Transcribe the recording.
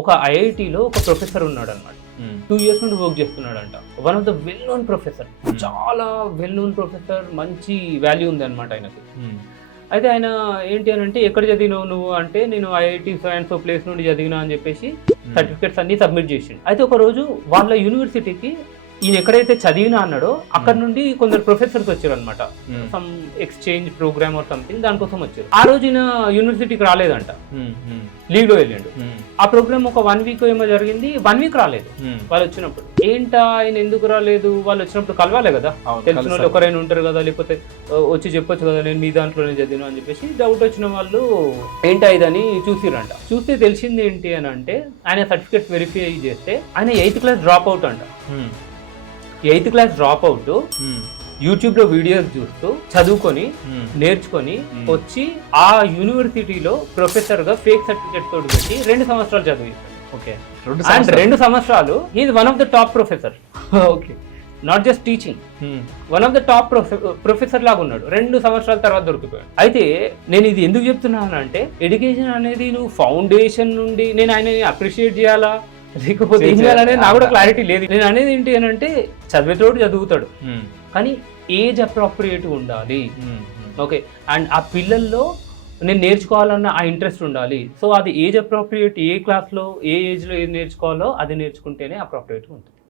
ఒక ఐఐటిలో ఒక ప్రొఫెసర్ ఉన్నాడు అనమాట. 2 years నుండి వర్క్ చేస్తున్నాడంట. One of the well known professor, చాలా వెల్ నోన్ ప్రొఫెసర్, మంచి వాల్యూ ఉంది అనమాట ఆయనకు. అయితే ఆయన ఏంటి అని అంటే, ఎక్కడ చదివినావు నువ్వు అంటే, నేను ఐఐటి సైన్స్ ప్లేస్ నుండి చదివినా అని చెప్పేసి సర్టిఫికేట్స్ అన్ని సబ్మిట్ చేసిండు. అయితే ఒక రోజు వాళ్ళ యూనివర్సిటీకి ఈయన ఎక్కడైతే చదివినా అన్నాడో అక్కడ నుండి కొందరు ప్రొఫెసర్స్ వచ్చారు అనమాట. Some exchange programme or something, దానికోసం వచ్చారు. ఆ రోజు ఈయన యూనివర్సిటీకి రాలేదంట, లీవ్ లో వెళ్ళిండు. ఆ ప్రోగ్రామ్ ఒక 1 week ఏమో జరిగింది, 1 week రాలేదు వాళ్ళు వచ్చినప్పుడు. ఏంటా ఆయన ఎందుకు రాలేదు, వాళ్ళు వచ్చినప్పుడు కలవాలి కదా, తెలిసిన వాళ్ళు ఒకరైనా ఉంటారు కదా, లేకపోతే వచ్చి చెప్పొచ్చు కదా నేను మీ దాంట్లోనే చదివినా అని చెప్పేసి. డౌట్ వచ్చిన వాళ్ళు ఏంటా ఇదని చూసిరంట. చూస్తే తెలిసింది ఏంటి అని అంటే, ఆయన సర్టిఫికేట్ వెరిఫై చేస్తే ఆయన 8th class డ్రాప్ అవుట్ అంట. 8th class drop out, YouTube లో వీడియోస్ చూస్తూ చదువుకొని నేర్చుకొని వచ్చి ఆ యూనివర్సిటీలో ప్రొఫెసర్ గా ఫేక్ సర్టిఫికేట్ తోటి పెట్టి 2 సంవత్సరాలు చదివిస్తాడు. ఓకే, అండ్ 2 సంవత్సరాలు is one of the top professor. Okay, not just teaching, one of the top professor లాగా ఉన్నాడు. 2 సంవత్సరాల తర్వాత దొరికిపోయాడు. అయితే నేను ఇది ఎందుకు చెప్తున్నాను అంటే, ఎడ్యుకేషన్ అనేది నువ్వు ఫౌండేషన్ నుండి, నేను ఆయనని అప్రిషియేట్ చేయాలా లేకపోతే ఏం చేయాలనేది నాకు కూడా క్లారిటీ లేదు. నేను అనేది ఏంటి అని అంటే, చదివేటోడు చదువుతాడు కానీ ఏజ్ అప్రోప్రియేట్ ఉండాలి. ఓకే, అండ్ ఆ పిల్లల్లో నేను నేర్చుకోవాలన్న ఆ ఇంట్రెస్ట్ ఉండాలి. సో అది ఏజ్ అప్రోప్రియేట్, ఏ క్లాస్లో ఏ ఏజ్లో ఏది నేర్చుకోవాలో అది నేర్చుకుంటేనే అప్రోప్రియేట్గా ఉంటుంది.